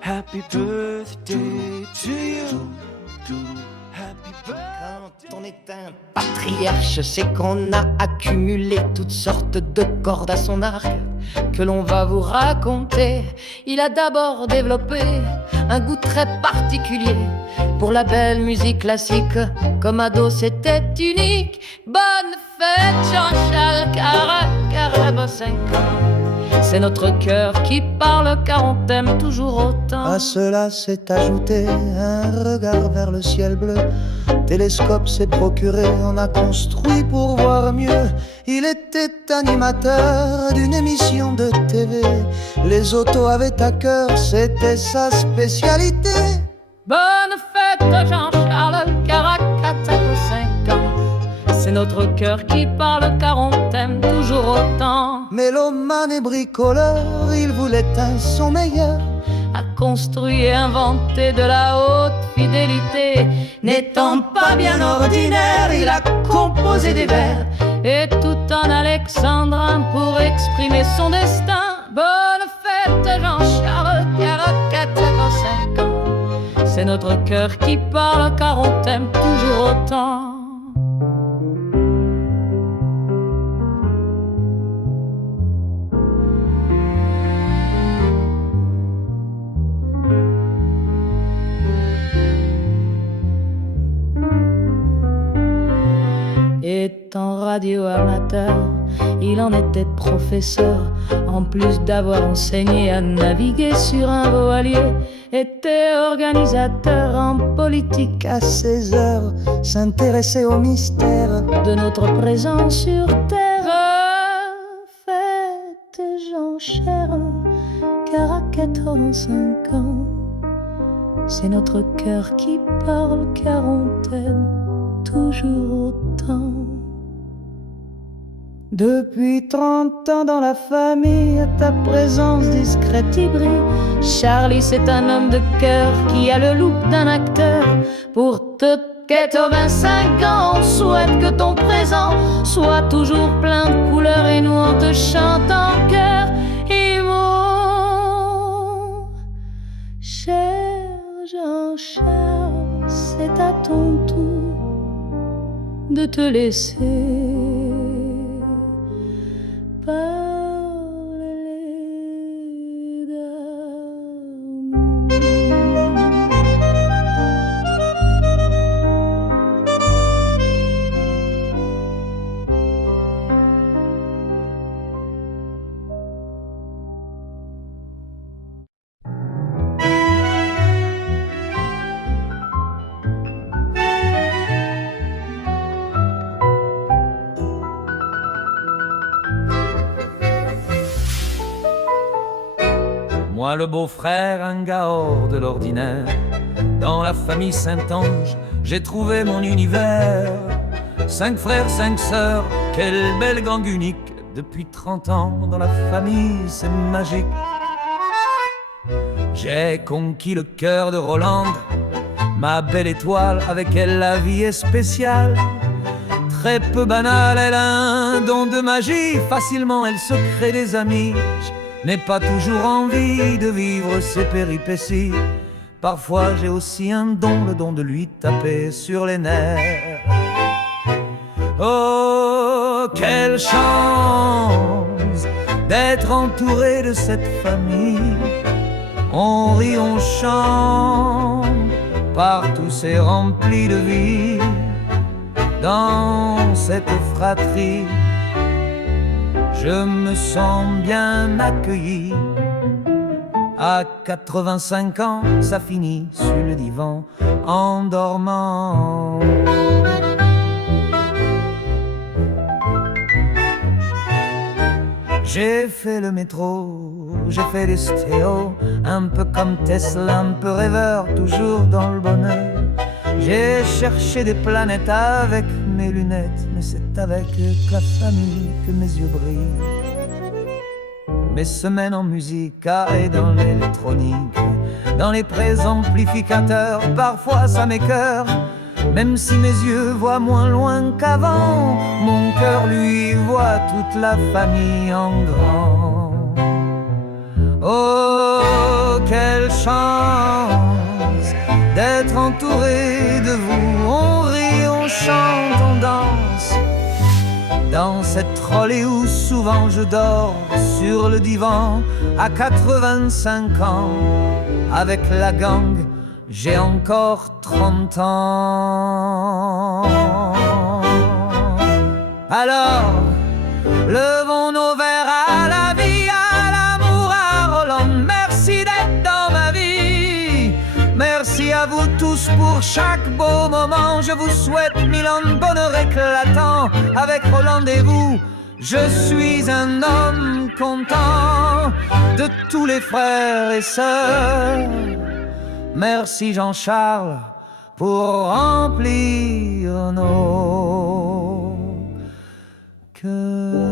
Happy birthday to you. Happy birthday. Quand on est un patriarche, c'est qu'on a accumulé toutes sortes de cordes à son arc que l'on va vous raconter. Il a d'abord développé un goût très particulier pour la belle musique classique. Comme ado, c'était unique. Bonne fête, Jean-Charles, car à vos 5 ans. C'est notre cœur qui parle car on t'aime toujours autant. À cela s'est ajouté un regard vers le ciel bleu. Télescope s'est procuré, on a construit pour voir mieux. Il était animateur d'une émission de TV. Les autos avaient à cœur, c'était sa spécialité. Bonne fête Jean-Charles, car à 4 ou 5 ans. C'est notre cœur qui parle car on t'aime toujours autant. Mélomane et bricoleur, il voulait un son meilleur. A construit et inventé de la haute fidélité. N'étant pas bien ordinaire, il a composé des vers. Et tout en alexandrin pour exprimer son destin. Bonne fête Jean-Charles, car à 4 ou 5 ans. C'est notre cœur qui parle car on t'aime toujours autant. Étant radio-amateur, il en était professeur. En plus d'avoir enseigné à naviguer sur un voilier, était organisateur en politique. À 16 heures, s'intéresser au mystère De notre présence sur terre. Fête Jean-Charles, car à 85 ans, c'est notre cœur qui parle car on t'aime toujours autant. Depuis 30 ans dans la famille, ta présence discrète y brille. Charlie, c'est un homme de cœur qui a le look d'un acteur. Pour te 85 ans, on souhaite que ton présent soit toujours plein de couleurs et nous on te chante en cœur. Et mon cher Jean-Charles, c'est à ton tour de te laisser parler d'amour. Moi le beau-frère, un gars hors de l'ordinaire. Dans la famille Saint-Ange, j'ai trouvé mon univers. 5 frères, 5 sœurs, quelle belle gang unique. Depuis 30 ans, dans la famille, c'est magique. J'ai conquis le cœur de Rolande, ma belle étoile, avec elle la vie est spéciale. Très peu banale, elle a un don de magie. Facilement elle se crée des amis. N'ai pas toujours envie de vivre ces péripéties. Parfois j'ai aussi un don, le don de lui taper sur les nerfs. Oh, quelle chance d'être entouré de cette famille. On rit, on chante, partout c'est rempli de vie. Dans cette fratrie, je me sens bien accueilli. À 85 ans, ça finit sur le divan en dormant. J'ai fait le métro, j'ai fait des stéos, un peu comme Tesla, un peu rêveur, toujours dans le bonheur. J'ai cherché des planètes avec mes lunettes, mais c'est avec la famille que mes yeux brillent. Mes semaines en musique et dans l'électronique, dans les préamplificateurs, parfois ça m'écœure. Même si mes yeux voient moins loin qu'avant, mon cœur lui voit toute la famille en grand. chance d'être entouré de vous. On rit, on chante, on danse dans cette trolley où souvent je dors sur le divan. À 85 ans, avec la gang, j'ai encore 30 ans. Alors, levons nos verres à la vie, à l'amour, à Roland. Merci d'être dans ma vie. Merci à vous tous pour chaque beau moment. Je vous souhaite 1000 ans de bonheur éclatant. Avec Roland et vous, je suis un homme content. De tous les frères et sœurs, merci Jean-Charles pour remplir nos cœurs.